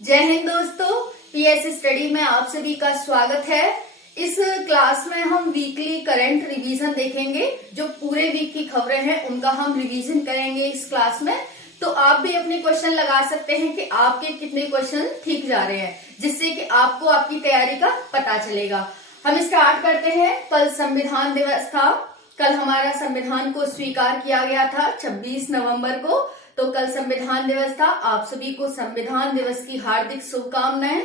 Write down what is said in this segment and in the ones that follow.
जय हिंद दोस्तों, PS study में आप सभी का स्वागत है। इस क्लास में हम वीकली करंट रिवीजन देखेंगे। जो पूरे वीक की खबरें हैं उनका हम रिवीजन करेंगे इस क्लास में। तो आप भी अपने क्वेश्चन लगा सकते हैं कि आपके कितने क्वेश्चन ठीक जा रहे हैं, जिससे कि आपको आपकी तैयारी का पता चलेगा। हम स्टार्ट करते हैं। कल संविधान दिवस था। कल हमारा संविधान को स्वीकार किया गया था 26 नवंबर को। तो कल संविधान दिवस था। आप सभी को संविधान दिवस की हार्दिक शुभकामनाएं।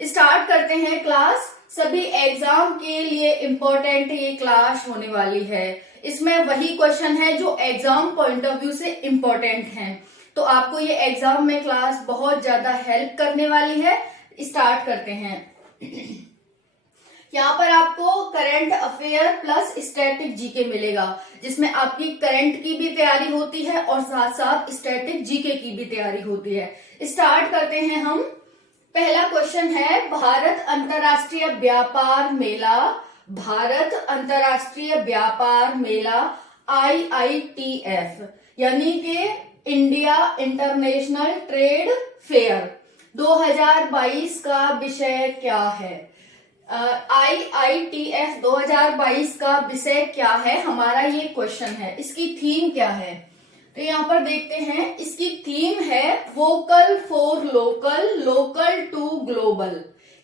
स्टार्ट करते हैं क्लास। सभी एग्जाम के लिए इम्पोर्टेंट ये क्लास होने वाली है। इसमें वही क्वेश्चन है जो एग्जाम पॉइंट ऑफ व्यू से इम्पोर्टेंट हैं। तो आपको ये एग्जाम में क्लास बहुत ज्यादा हेल्प करने वाली है। स्टार्ट करते हैं। यहाँ पर आपको current affair plus static GK मिलेगा, जिसमें आपकी करंट की भी तैयारी होती है और साथ साथ स्टैटिक जीके की भी तैयारी होती है। स्टार्ट करते हैं हम। पहला क्वेश्चन है, भारत अंतर्राष्ट्रीय व्यापार मेला। भारत अंतर्राष्ट्रीय व्यापार मेला IITF यानी कि इंडिया इंटरनेशनल ट्रेड फेयर 2022 का विषय क्या है? IITF 2022 का विषय क्या है, हमारा ये क्वेश्चन है। इसकी थीम क्या है? तो यहाँ पर देखते हैं। इसकी थीम है vocal for local, local to global.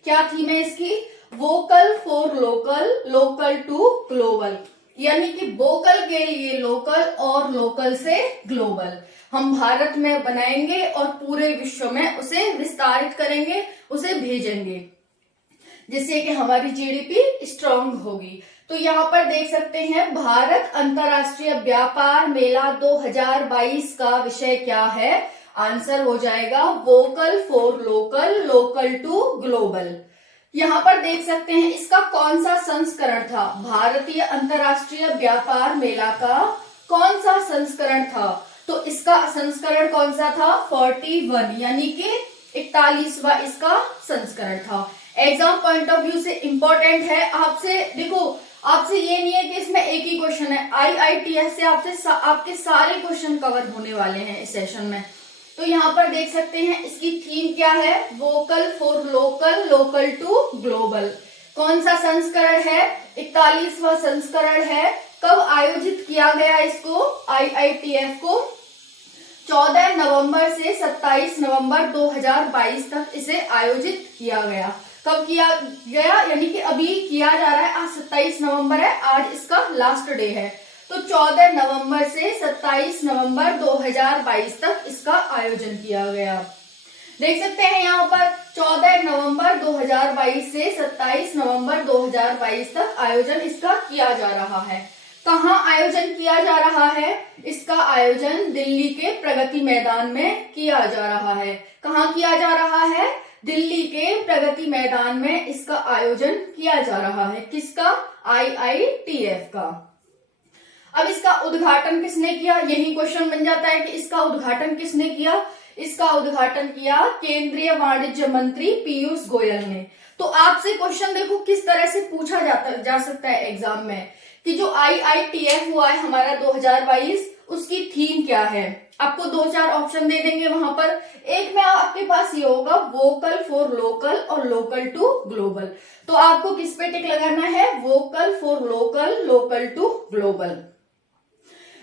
क्या थीम है इसकी? Vocal for local, local to global. यानी कि वोकल के लिए लोकल और लोकल से ग्लोबल। हम भारत में बनाएंगे और पूरे विश्व में उसे विस्तारित करेंगे, उसे भेजेंगे, जिससे कि हमारी जीडीपी स्ट्रांग होगी। तो यहाँ पर देख सकते हैं, भारत अंतर्राष्ट्रीय व्यापार मेला 2022 का विषय क्या है? आंसर हो जाएगा vocal for local, local to global. यहाँ पर देख सकते हैं इसका कौन सा संस्करण था। भारतीय अंतर्राष्ट्रीय व्यापार मेला का कौन सा संस्करण था? तो इसका संस्करण कौन सा था? 41 यानी कि 41वां इसका संस्करण था। एग्जाम पॉइंट ऑफ व्यू से इंपॉर्टेंट है। आपसे देखो, आपसे ये नहीं है कि इसमें एक ही क्वेश्चन है। IITF से आपके सारे क्वेश्चन कवर होने वाले हैं इस सेशन में। तो यहाँ पर देख सकते हैं इसकी थीम क्या है? Vocal for local, local to global. कौन सा संस्करण है? 41वां संस्करण है। कब आयोजित किया गया इसको? IITF को 14 नवंबर से 27 नवंबर 2022 तक इसे आयोजित किया गया। कब किया गया? यानी कि अभी किया जा रहा है। आज 27 नवंबर है, आज इसका लास्ट डे है। तो 14 नवंबर से 27 नवंबर 2022 तक इसका आयोजन किया गया। देख सकते हैं यहाँ पर 14 नवंबर 2022 से 27 नवंबर 2022 तक आयोजन इसका किया जा रहा है। कहाँ आयोजन किया जा रहा है? इसका आयोजन दिल्ली के प्रगति मैदान में किया जा रहा है। कहाँ किया जा रहा है? दिल्ली के प्रगति मैदान में इसका आयोजन किया जा रहा है। किसका? IITF का। अब इसका उद्घाटन किसने किया? यही क्वेश्चन बन जाता है कि इसका उद्घाटन किसने किया? इसका उद्घाटन किया केंद्रीय वाणिज्य मंत्री पीयूष गोयल ने। तो आपसे क्वेश्चन देखो किस तरह से पूछा जा सकता है एग्जाम में, कि जो IITF हुआ है हमारा 2022, उसकी थीम क्या है? आपको 2-4 ऑप्शन दे देंगे वहां पर। एक में आपके पास ये होगा वोकल फॉर लोकल और लोकल टू ग्लोबल। तो आपको किस पे टिक लगाना है? Vocal for local, local to global.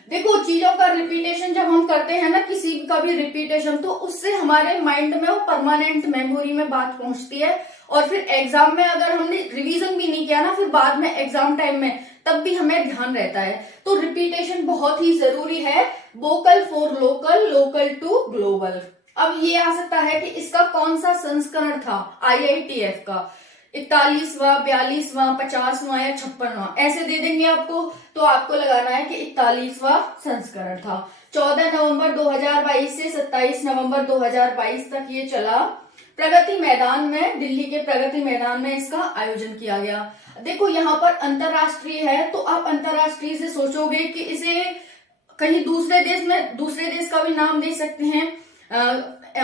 देखो, चीजों का रिपीटेशन जब हम करते हैं ना, किसी का भी रिपीटेशन, तो उससे हमारे माइंड में वो परमानेंट मेमोरी में बात पहुंचती है। और फिर एग्जाम में अगर हमने रिवीजन भी नहीं किया ना, फिर बाद में एग्जाम टाइम में तब भी हमें ध्यान रहता है। तो रिपीटेशन बहुत ही जरूरी है। Vocal for local, local to global. अब ये आ सकता है कि इसका कौन सा संस्करण था IITF का? 41वां, 42वां, 50वां या 56वां, ऐसे दे देंगे आपको। तो आपको लगाना है कि 41वां संस्करण था। 14 नवंबर 2022 से 27 नवंबर 2022 तक ये चला। प्रगति मैदान में, दिल्ली के प्रगति मैदान में इसका आयोजन किया गया। देखो, यहाँ पर अंतरराष्ट्रीय है, तो आप अंतरराष्ट्रीय से सोचोगे कि इसे कहीं दूसरे देश का भी नाम दे सकते हैं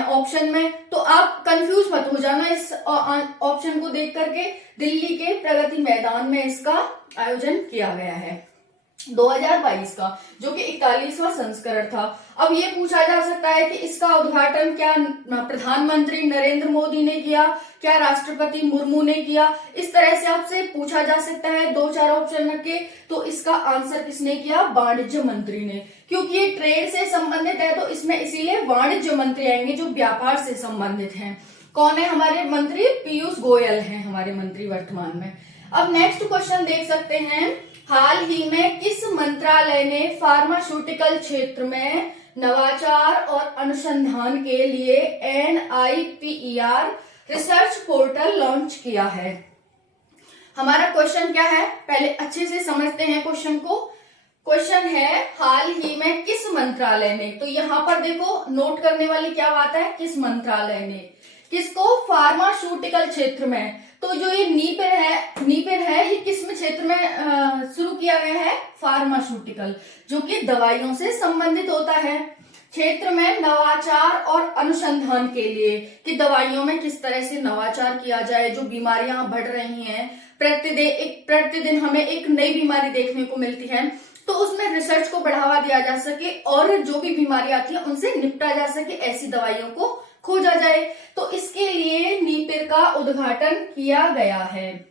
ऑप्शन में। तो आप कंफ्यूज मत हो जाना इस ऑप्शन को देख करके। दिल्ली के प्रगति मैदान में इसका आयोजन किया गया है। 2022 का, जो कि 41वां संस्करण था। अब ये पूछा जा सकता है कि इसका उद्घाटन क्या प्रधानमंत्री नरेंद्र मोदी ने किया, क्या राष्ट्रपति मुर्मू ने किया, इस तरह से आपसे पूछा जा सकता है 2-4 ऑप्शन रख के। तो इसका आंसर किसने किया? वाणिज्य मंत्री ने, क्योंकि ये ट्रेड से संबंधित है तो इसमें इसीलिए वाणिज्य मंत्री आएंगे जो व्यापार से संबंधित हैं। कौन है हमारे मंत्री? पीयूष गोयल हैं हमारे मंत्री वर्तमान में। अब नेक्स्ट क्वेश्चन देख सकते हैं, हाल ही में किस मंत्रालय ने फार्मास्यूटिकल क्षेत्र में नवाचार और अनुसंधान के लिए NIPER रिसर्च पोर्टल लॉन्च किया है? हमारा क्वेश्चन क्या है, पहले अच्छे से समझते हैं क्वेश्चन को। क्वेश्चन है हाल ही में किस मंत्रालय ने, तो यहां पर देखो नोट करने वाली क्या बात है, किस मंत्रालय ने, किसको? फार्मास्यूटिकल क्षेत्र में। तो जो ये नीपेर है ये किस में क्षेत्र में शुरू किया गया है? फार्मास्यूटिकल, जो कि दवाइयों से संबंधित होता है। क्षेत्र में नवाचार और अनुसंधान के लिए, कि दवाइयों में किस तरह से नवाचार किया जाए, जो बीमारियां बढ़ रही हैं प्रतिदिन हमें एक नई बीमारी देखने को मिलती है, तो उसमें रिसर्च को बढ़ावा दिया जा सके और जो भी बीमारी आती है उनसे निपटा जा सके, ऐसी दवाइयों को खोजा जाए। तो इसके लिए नीपेर का उद्घाटन किया गया है,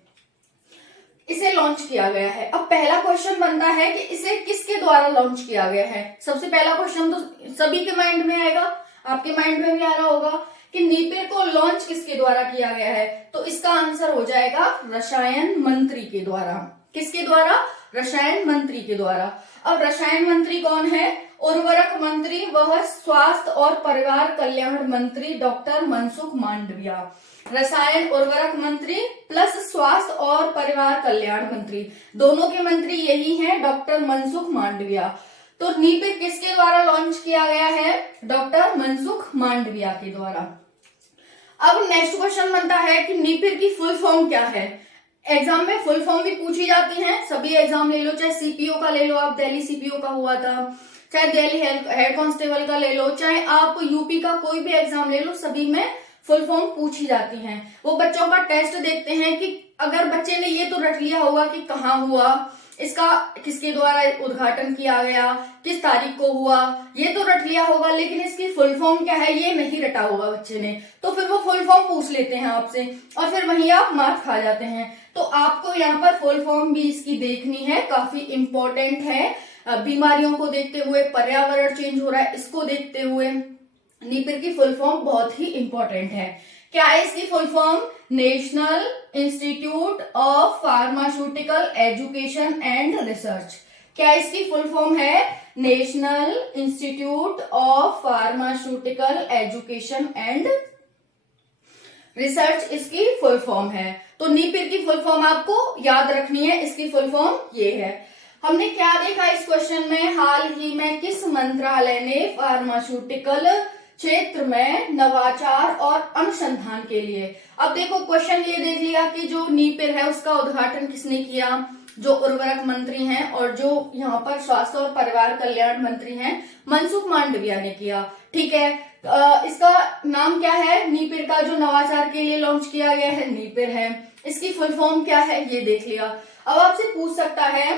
इसे लॉन्च किया गया है। अब पहला क्वेश्चन बनता है कि इसे किसके द्वारा लॉन्च किया गया है? सबसे पहला क्वेश्चन तो सभी के माइंड में आएगा, आपके माइंड में भी आ रहा होगा कि नीपेर को लॉन्च किसके द्वारा किया गया है? तो इसका आंसर हो जाएगा रसायन मंत्री के द्वारा। किसके द्वारा? रसायन मंत्री के द्वारा। अब रसायन मंत्री कौन है? उर्वरक मंत्री वह स्वास्थ्य और परिवार कल्याण मंत्री डॉक्टर मनसुख मांडविया। रसायन उर्वरक मंत्री प्लस स्वास्थ्य और परिवार कल्याण मंत्री, दोनों के मंत्री यही हैं, डॉक्टर मनसुख मांडविया। तो नीपेर किसके द्वारा लॉन्च किया गया है? डॉक्टर मनसुख मांडविया के द्वारा। अब नेक्स्ट क्वेश्चन बनता है कि नीपेर की फुल फॉर्म क्या है? एग्जाम में फुल फॉर्म भी पूछी जाती है, सभी एग्जाम ले लो, चाहे सीपीओ का ले लो, आप दिल्ली सीपीओ का हुआ था, चाहे दिल्ली हेड कांस्टेबल का ले लो, चाहे आप यूपी का कोई भी एग्जाम ले लो, सभी में फुल फॉर्म पूछी जाती हैं। वो बच्चों का टेस्ट देखते हैं कि अगर बच्चे ने ये तो रट लिया होगा कि कहाँ हुआ, इसका किसके द्वारा उद्घाटन किया गया, किस तारीख को हुआ, ये तो रट लिया होगा, लेकिन इसकी फुल फॉर्म क्या है ये नहीं रटा होगा बच्चे ने, तो फिर वो फुल फॉर्म पूछ लेते हैं आपसे और फिर वहीं आप मार्क खा जाते हैं। तो आपको यहाँ पर फुल फॉर्म भी इसकी देखनी है, काफी इंपॉर्टेंट है। बीमारियों को देखते हुए, पर्यावरण चेंज हो रहा है इसको देखते हुए नीपेर की फुल फॉर्म बहुत ही इंपॉर्टेंट है। क्या है इसकी full form? National institute of pharmaceutical education and research. क्या इसकी फुल फॉर्म है? National institute of pharmaceutical education and research इसकी फुल फॉर्म है। तो नीपेर की फुल फॉर्म आपको याद रखनी है, इसकी फुल फॉर्म ये है। हमने क्या देखा इस क्वेश्चन में? हाल ही में किस मंत्रालय ने फार्मास्यूटिकल क्षेत्र में नवाचार और अनुसंधान के लिए। अब देखो क्वेश्चन ये देख लिया कि जो नीपेर है उसका उद्घाटन किसने किया, जो उर्वरक मंत्री हैं और जो यहाँ पर स्वास्थ्य और परिवार कल्याण मंत्री हैं मनसुख मांडविया ने किया। ठीक है, इसका नाम क्या है? नीपेर का जो नवाचार के लिए लॉन्च किया गया है नीपेर है। इसकी फुल फॉर्म क्या है ये देख लिया। अब आपसे पूछ सकता है,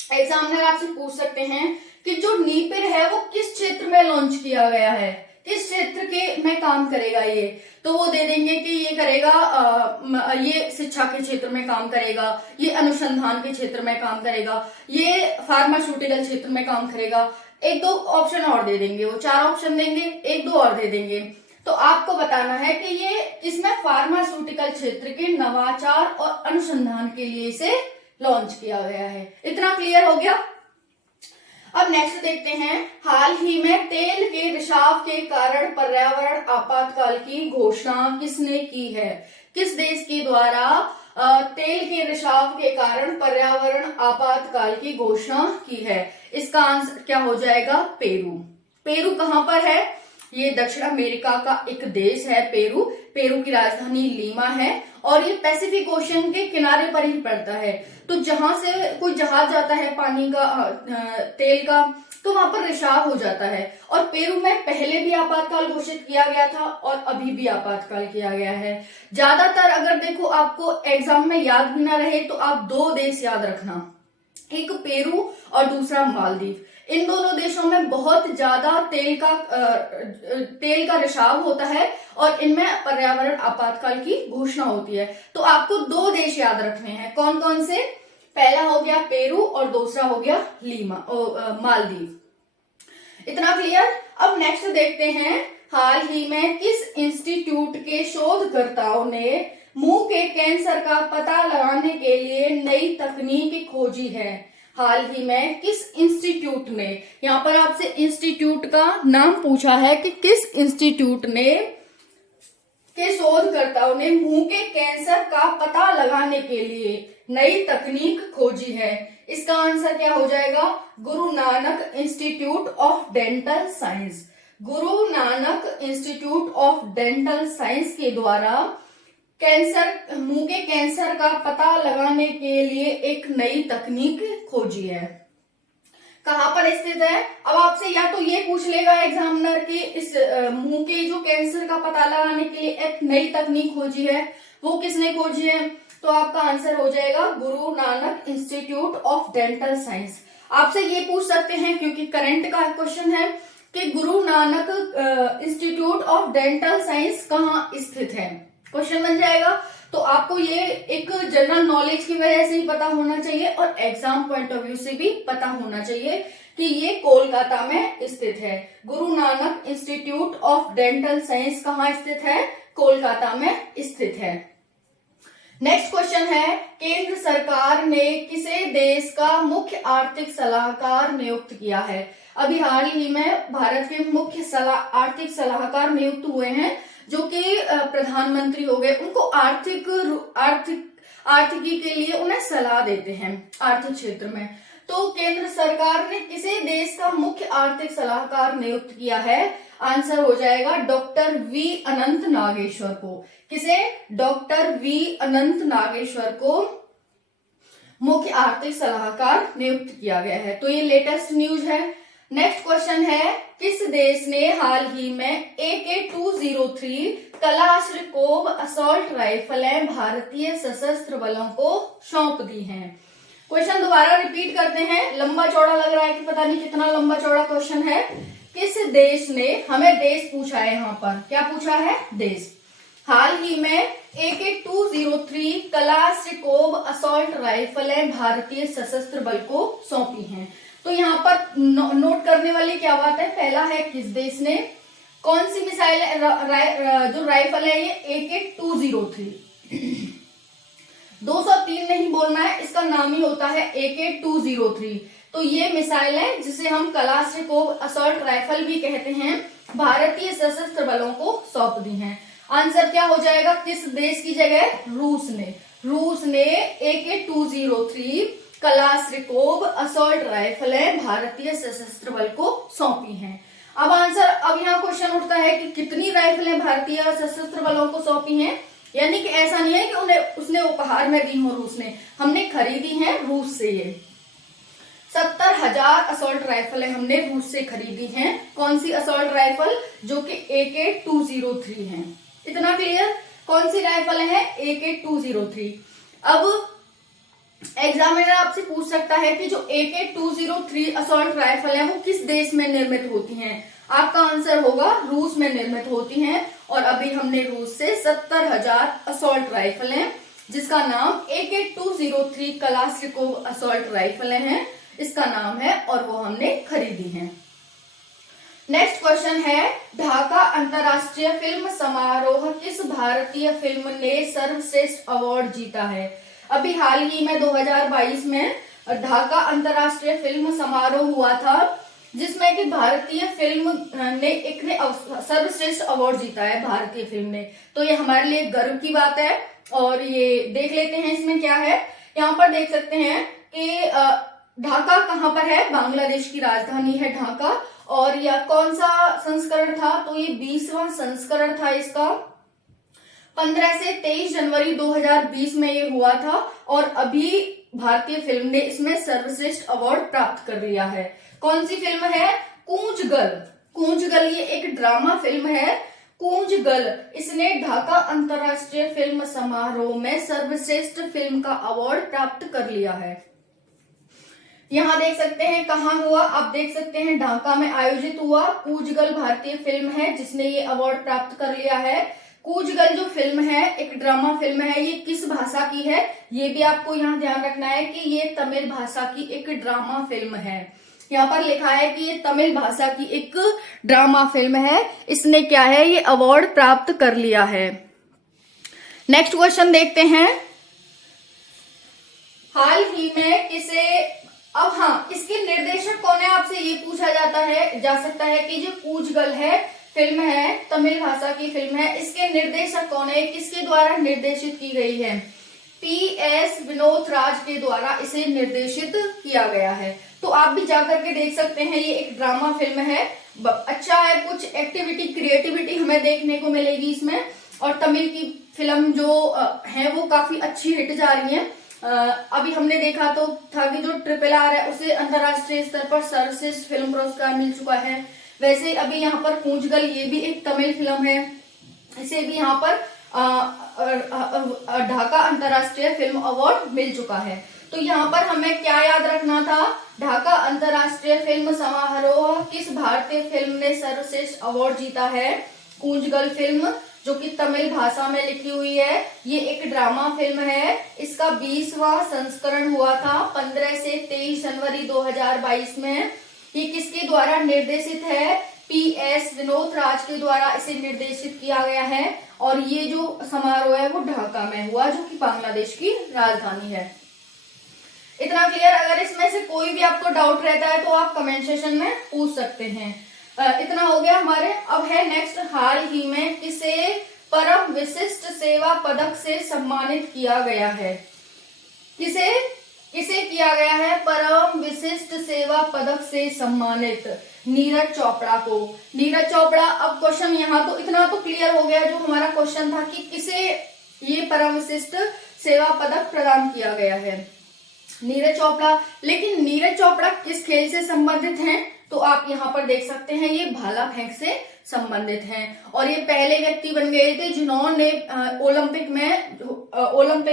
एग्जामिनर आपसे पूछ सकते हैं कि जो नीपेर है वो किस क्षेत्र में लॉन्च किया गया है, किस क्षेत्र के में काम करेगा ये, तो वो दे देंगे कि ये करेगा ये शिक्षा के क्षेत्र में काम करेगा, ये अनुसंधान के क्षेत्र में काम करेगा, ये फार्मास्यूटिकल क्षेत्र में काम करेगा। एक दो ऑप्शन और दे देंगे, वो 4 ऑप्शन देंगे, एक दो और दे देंगे। तो आपको बताना है कि ये किसमें? फार्मास्यूटिकल क्षेत्र के नवाचार और अनुसंधान के लिए इसे लॉन्च किया गया है। इतना क्लियर हो गया? अब नेक्स्ट देखते हैं, हाल ही में तेल के रिसाव के कारण पर्यावरण आपातकाल की घोषणा किसने की है? किस देश के द्वारा तेल के रिसाव के कारण पर्यावरण आपातकाल की घोषणा की है? इसका आंसर क्या हो जाएगा? पेरू। पेरू कहां पर है? ये दक्षिण अमेरिका का एक देश है पेरू। पेरू की राजधानी लीमा है और ये पैसिफिक ओशन के किनारे पर ही पड़ता है। तो जहां से कोई जहाज जाता है पानी का तेल का, तो वहां पर रिसाव हो जाता है। और पेरू में पहले भी आपातकाल घोषित किया गया था और अभी भी आपातकाल किया गया है। ज्यादातर अगर देखो आपको एग्जाम में याद भी ना रहे तो आप 2 देश याद रखना, एक पेरू और दूसरा मालदीव। इन दोनों देशों में बहुत ज्यादा तेल का रिसाव होता है और इनमें पर्यावरण आपातकाल की घोषणा होती है। तो आपको 2 देश याद रखने हैं। कौन कौन से? पहला हो गया पेरू और दूसरा हो गया मालदीव। इतना क्लियर? अब नेक्स्ट देखते हैं, हाल ही में किस इंस्टीट्यूट के शोधकर्ताओं ने मुंह के कैंसर का पता लगाने के लिए नई तकनीक खोजी है? हाल ही में किस इंस्टीट्यूट ने, यहां पर आपसे इंस्टीट्यूट का नाम पूछा है कि किस इंस्टीट्यूट ने के शोधकर्ताओं ने मुंह के कैंसर का पता लगाने के लिए नई तकनीक खोजी है। इसका आंसर क्या हो जाएगा? Guru Nanak institute of dental science. Guru Nanak institute of dental science के द्वारा मुंह के कैंसर का पता लगाने के लिए एक नई तकनीक खोजी है। कहां पर स्थित है? अब आपसे या तो ये पूछ लेगा एग्जामिनर कि इस मुंह के जो कैंसर का पता लगाने के लिए एक नई तकनीक खोजी है, वो किसने खोजी है? तो आपका आंसर हो जाएगा Guru Nanak institute of dental science. आपसे ये पूछ सकते हैं, क्योंकि करंट का क्वेश्चन है, कि गुरु Nanak institute of dental science कहाँ स्थित है, क्वेश्चन बन जाएगा। तो आपको ये एक जनरल नॉलेज की वजह से ही पता होना चाहिए और एग्जाम पॉइंट ऑफ व्यू से भी पता होना चाहिए कि ये कोलकाता में स्थित है। गुरु Nanak institute of dental science कहाँ स्थित है? कोलकाता में स्थित है। नेक्स्ट क्वेश्चन है, केंद्र सरकार ने किसे देश का मुख्य आर्थिक सलाहकार नियुक्त किया है? अभी हाल ही में भारत के मुख्य आर्थिक सलाहकार नियुक्त हुए हैं, जो कि प्रधानमंत्री हो गए। उनको आर्थिकी के लिए उन्हें सलाह देते हैं आर्थिक क्षेत्र में। तो केंद्र सरकार ने किसे देश का मुख्य आर्थिक सलाहकार नियुक्त किया है? आंसर हो जाएगा डॉक्टर वी अनंत नागेश्वर को। किसे? डॉक्टर वी अनंत नागेश्वर को मुख्य आर्थिक सलाहकार नियुक्त किया गया है। तो ये लेटेस्ट न्यूज है। नेक्स्ट क्वेश्चन है, किस देश ने हाल ही में AK-203 कलाश्रिकोव असॉल्ट राइफलें भारतीय सशस्त्र बलों को सौंप दी हैं? क्वेश्चन दोबारा रिपीट करते हैं, लंबा चौड़ा लग रहा है कि पता नहीं कितना लंबा चौड़ा क्वेश्चन है। किस देश ने, हमें देश पूछा है, यहाँ पर क्या पूछा है? देश। हाल ही में AK-203 कलाश्रिकोव असॉल्ट राइफलें भारतीय सशस्त्र बल को सौंपी हैं। तो यहाँ पर नोट करने वाली क्या बात है? पहला है किस देश ने, कौन सी मिसाइल जो राइफल है ये AK-203 203 नहीं बोलना है, इसका नाम ही होता है AK-203। तो ये मिसाइल है जिसे हम कलाश्रिकोव असॉल्ट राइफल भी कहते हैं, भारतीय सशस्त्र बलों को सौंप दी हैं। आंसर क्या हो जाएगा? किस देश की जगह? रूस ने AK-203 कलाश्रिकोव असॉल्ट राइफलें भारतीय सशस्त्र बल को सौंपी हैं। अब यहाँ क्वेश्चन उठता है कि कितनी राइफलें भारतीय सशस्त्र बलों को सौंपी हैं, यानी कि ऐसा नहीं है कि उसने उपहार में दी हो रूस ने, हमने खरीदी हैं रूस से। ये 70,000 असॉल्ट राइफलें हमने रूस से खरीदी हैं। कौन सी असॉल्ट राइफल? जो कि AK-203 है। इतना क्लियर? कौन सी राइफल है? AK-203। अब एग्जामिनर आपसे पूछ सकता है कि जो AK-203 असॉल्ट राइफल है वो किस देश में निर्मित होती हैं? आपका आंसर होगा रूस में निर्मित होती हैं। और अभी हमने रूस से 70,000 असॉल्ट राइफलें, जिसका नाम AK-203 कलाश्रिकोव असॉल्ट राइफलें हैं, इसका नाम है, और वो हमने खरीदी हैं। नेक्स्ट क्वेश्चन है, ढाका अंतर्राष्ट्रीय फिल्म समारोह किस भारतीय फिल्म ने सर्वश्रेष्ठ अवार्ड जीता है? अभी हाल ही में 2022 में ढाका अंतर्राष्ट्रीय फिल्म समारोह हुआ था, जिसमें कि भारतीय फिल्म ने सर्वश्रेष्ठ अवार्ड जीता है भारतीय फिल्म ने। तो ये हमारे लिए गर्व की बात है। और ये देख लेते हैं इसमें क्या है। यहाँ पर देख सकते हैं कि ढाका कहाँ पर है? बांग्लादेश की राजधानी है ढाका। और यह कौन सा संस्करण था? तो ये 20वां संस्करण था इसका। 15 से 23 जनवरी 2020 में ये हुआ था। और अभी भारतीय फिल्म ने इसमें सर्वश्रेष्ठ अवार्ड प्राप्त कर लिया है। कौन सी फिल्म है? कूंजगल ये एक ड्रामा फिल्म है। कूंजगल, इसने ढाका अंतर्राष्ट्रीय फिल्म समारोह में सर्वश्रेष्ठ फिल्म का अवार्ड प्राप्त कर लिया है। यहाँ देख सकते हैं कहाँ हुआ, आप देख सकते हैं ढाका में आयोजित हुआ। कूजगल भारतीय फिल्म है जिसने ये अवार्ड प्राप्त कर लिया है। कूजगल जो फिल्म है एक ड्रामा फिल्म है, ये किस भाषा की है, ये भी आपको यहाँ ध्यान रखना है कि ये तमिल भाषा की एक ड्रामा फिल्म है। यहाँ पर लिखा है कि ये तमिल भाषा की एक ड्रामा फिल्म है, इसने क्या है ये अवार्ड प्राप्त कर लिया है। नेक्स्ट क्वेश्चन देखते हैं। हाल ही में किसे, अब हाँ इसके निर्देशक कौन है आपसे ये पूछा जा सकता है कि जो कूजगल है फिल्म है, तमिल भाषा की फिल्म है, इसके निर्देशक कौन है, किसके द्वारा निर्देशित की गई है। PS विनोद राज के द्वारा इसे निर्देशित किया गया है। तो आप भी जाकर के देख सकते हैं, ये एक ड्रामा फिल्म है, अच्छा है, कुछ एक्टिविटी क्रिएटिविटी हमें देखने को मिलेगी इसमें। और तमिल की फिल्म जो है वो काफी अच्छी हिट जा रही है। अभी हमने देखा तो था कि जो RRR है उसे अंतरराष्ट्रीय स्तर पर सर्वश्रेष्ठ फिल्म पुरस्कार मिल चुका है। वैसे अभी यहाँ पर कूजगल ये भी एक तमिल फिल्म है, इसे भी यहाँ पर ढाका अंतरराष्ट्रीय फिल्म अवार्ड मिल चुका है। तो यहाँ पर हमें क्या याद रखना था, ढाका अंतरराष्ट्रीय फिल्म समारोह किस भारतीय फिल्म ने सर्वश्रेष्ठ अवार्ड जीता है। कूजगल फिल्म जो कि तमिल भाषा में लिखी हुई है, ये एक ड्रामा फिल्म है, इसका 20वां संस्करण हुआ था 15 से 23 जनवरी 2022 में। ये किसके द्वारा निर्देशित है, PS विनोद राज के द्वारा इसे निर्देशित किया गया है। और ये जो समारोह है वो ढाका में हुआ जो कि बांग्लादेश की राजधानी है। इतना क्लियर, अगर इसमें से कोई भी आपको डाउट रहता है तो आप कमेंट सेक्शन में पूछ सकते हैं। इतना हो गया हमारे। अब है नेक्स्ट, हाल ही में किसे परम विशिष्ट सेवा पदक से सम्मानित किया गया है। किसे किया गया है परम विशिष्ट सेवा पदक से सम्मानित, नीरज चोपड़ा को। नीरज चोपड़ा, अब क्वेश्चन यहाँ तो इतना तो क्लियर हो गया जो हमारा क्वेश्चन था कि किसे ये परम विशिष्ट सेवा पदक प्रदान किया गया है, नीरज चोपड़ा। लेकिन नीरज चोपड़ा किस खेल से संबंधित हैं, तो आप यहाँ पर देख सकते हैं ये भाला फेंक से संबंधित हैं। और ये पहले व्यक्ति बन गए थे जिन्होंने ओलंपिक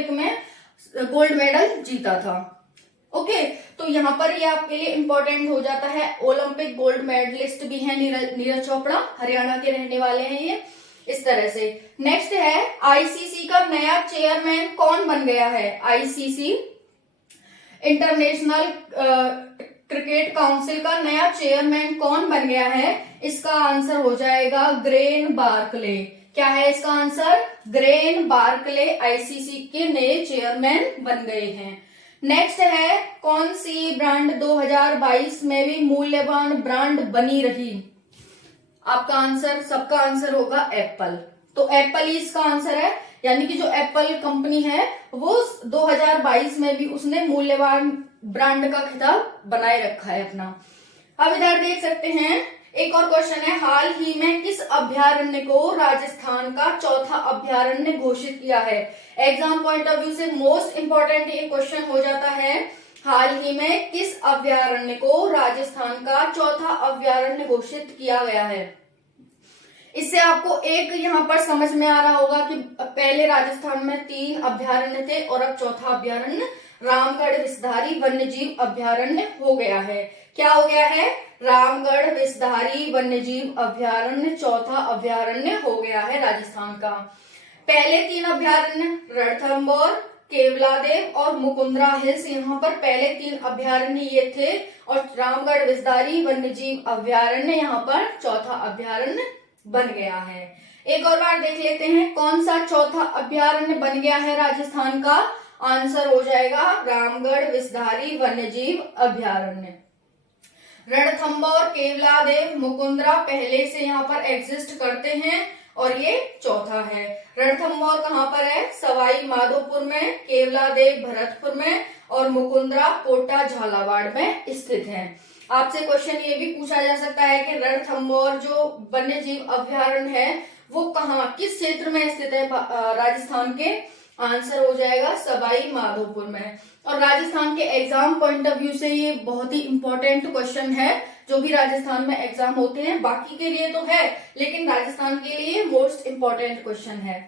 में गोल्ड मेडल जीता था। ओके, तो यहाँ पर ये आपके लिए इंपॉर्टेंट हो जाता है। ओलंपिक गोल्ड मेडलिस्ट भी है नीरज चोपड़ा, हरियाणा के रहने वाले हैं ये, इस तरह से। नेक्स्ट है, ICC का नया चेयरमैन कौन बन गया है। ICC इंटरनेशनल क्रिकेट काउंसिल का नया चेयरमैन कौन बन गया है, इसका आंसर हो जाएगा ग्रेन बार्कले। क्या है इसका आंसर, ग्रेन बार्कले ICC के नए चेयरमैन बन गए हैं। नेक्स्ट है, कौन सी ब्रांड 2022 में भी मूल्यवान ब्रांड बनी रही। आपका आंसर, सबका आंसर होगा एप्पल। तो एप्पल ही इसका आंसर है, यानी कि जो एप्पल कंपनी है वो 2022 में भी उसने मूल्यवान ब्रांड का खिताब बनाए रखा है अपना। अब इधर देख सकते हैं एक और क्वेश्चन है, हाल ही में किस अभ्यारण्य को राजस्थान का चौथा अभ्यारण्य घोषित किया है। एग्जाम पॉइंट ऑफ व्यू से मोस्ट इंपोर्टेंट ये क्वेश्चन हो जाता है, हाल ही में किस अभ्यारण्य को राजस्थान का चौथा अभ्यारण्य घोषित किया गया है। इससे आपको एक यहाँ पर समझ में आ रहा होगा कि पहले राजस्थान में 3 अभ्यारण्य थे और अब चौथा अभ्यारण्य रामगढ़ विषधारी वन्यजीव अभ्यारण्य हो गया है। क्या हो गया है, रामगढ़ विषधारी वन्यजीव अभ्यारण्य चौथा अभ्यारण्य हो गया है राजस्थान का। पहले 3 अभ्यारण्य रणथंभौर, केवलादेव और मुकुंदरा हिल्स, यहाँ पर पहले 3 अभ्यारण्य ये थे और रामगढ़ विषधारी वन्यजीव अभ्यारण्य यहाँ पर चौथा अभ्यारण्य बन गया है। एक और बार देख लेते हैं, कौन सा चौथा अभ्यारण्य बन गया है राजस्थान का, आंसर हो जाएगा रामगढ़ विषधारी वन्यजीव अभ्यारण्य। रणथंभौर, केवलादेव, मुकुंदरा पहले से यहाँ पर एग्जिस्ट करते हैं और ये चौथा है। रणथंभौर कहाँ पर है, सवाई माधोपुर में, केवलादेव भरतपुर में और मुकुंदरा कोटा झालावाड़ में स्थित है। आपसे क्वेश्चन ये भी पूछा जा सकता है कि रणथंभौर जो वन्यजीव अभ्यारण्य है वो कहाँ, किस क्षेत्र में स्थित है राजस्थान के, आंसर हो जाएगा सवाई माधोपुर में। और राजस्थान के एग्जाम पॉइंट ऑफ व्यू से ये बहुत ही इंपॉर्टेंट क्वेश्चन है, जो भी राजस्थान में एग्जाम होते हैं, बाकी के लिए तो है लेकिन राजस्थान के लिए मोस्ट इंपॉर्टेंट क्वेश्चन है।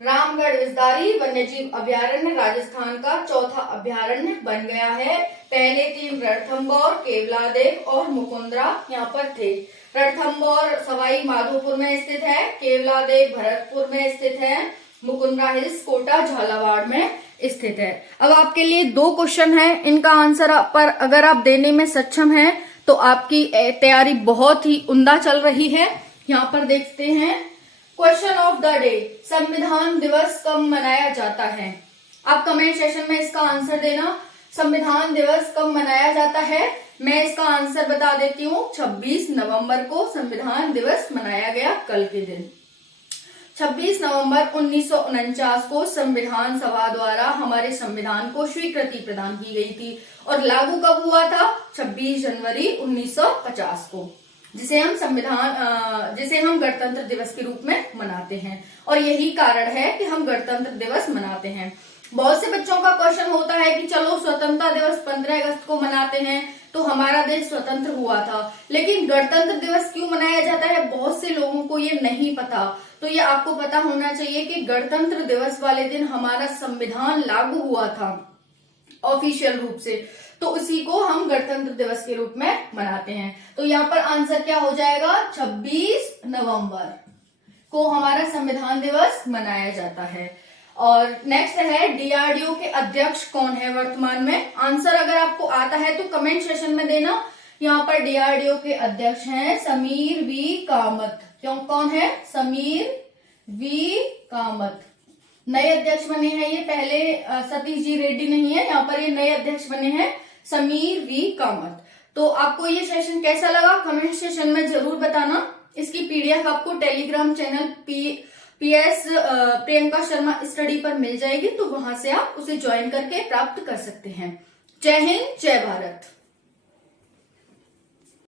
रामगढ़ विस्तारी वन्यजीव अभयारण्य राजस्थान का चौथा अभयारण्य बन गया है। पहले 3 रणथंभौर, केवलादेव और मुकुंदरा यहाँ पर थे। रणथंभौर सवाई माधोपुर में स्थित है, केवलादेव भरतपुर में स्थित है, मुकुंदरा हिल्स कोटा झालावाड़ में स्थित है। अब आपके लिए 2 क्वेश्चन है, इनका आंसर पर अगर आप देने में सक्षम हैं तो आपकी तैयारी बहुत ही उम्दा चल रही है। यहाँ पर देखते हैं क्वेश्चन ऑफ द डे, संविधान दिवस कब मनाया जाता है? आप कमेंट सेशन में इसका आंसर देना। संविधान दिवस कब मनाया जाता है? मैं इसका आंसर बता देती हूँ। 26 नवंबर को संविधान दिवस मनाया गया, कल के दिन। 26 नवंबर 1949 को संविधान सभा द्वारा हमारे संविधान को स्वीकृति प्रदान की गई थी और लागू कब हुआ था? 26 जनवरी 1950 को, जिसे हम गणतंत्र दिवस के रूप में मनाते हैं। और यही कारण है कि हम गणतंत्र दिवस मनाते हैं। बहुत से बच्चों का क्वेश्चन होता है कि चलो स्वतंत्रता दिवस 15 अगस्त को मनाते हैं तो हमारा देश स्वतंत्र हुआ था, लेकिन गणतंत्र दिवस क्यों मनाया जाता है? बहुत से लोगों को ये नहीं पता। तो ये आपको पता होना चाहिए कि गणतंत्र दिवस वाले दिन हमारा संविधान लागू हुआ था ऑफिशियल रूप से, तो उसी को हम गणतंत्र दिवस के रूप में मनाते हैं। तो यहाँ पर आंसर क्या हो जाएगा? 26 नवंबर को हमारा संविधान दिवस मनाया जाता है। और नेक्स्ट है, डीआरडीओ के अध्यक्ष कौन है वर्तमान में? आंसर अगर आपको आता है तो कमेंट सेशन में देना। यहाँ पर डीआरडीओ के अध्यक्ष हैं समीर वी कामत। क्यों, कौन है? समीर वी कामत नए अध्यक्ष बने हैं ये, पहले सतीश जी रेड्डी नहीं है, यहाँ पर ये नए अध्यक्ष बने हैं समीर वी कामत। तो आपको ये सेशन कैसा लगा कमेंट सेशन में जरूर बताना। इसकी पीडीएफ आपको Telegram channel PS Priyanka Sharma study पर मिल जाएगी, तो वहां से आप उसे ज्वाइन करके प्राप्त कर सकते हैं। जय हिंद, जय भारत।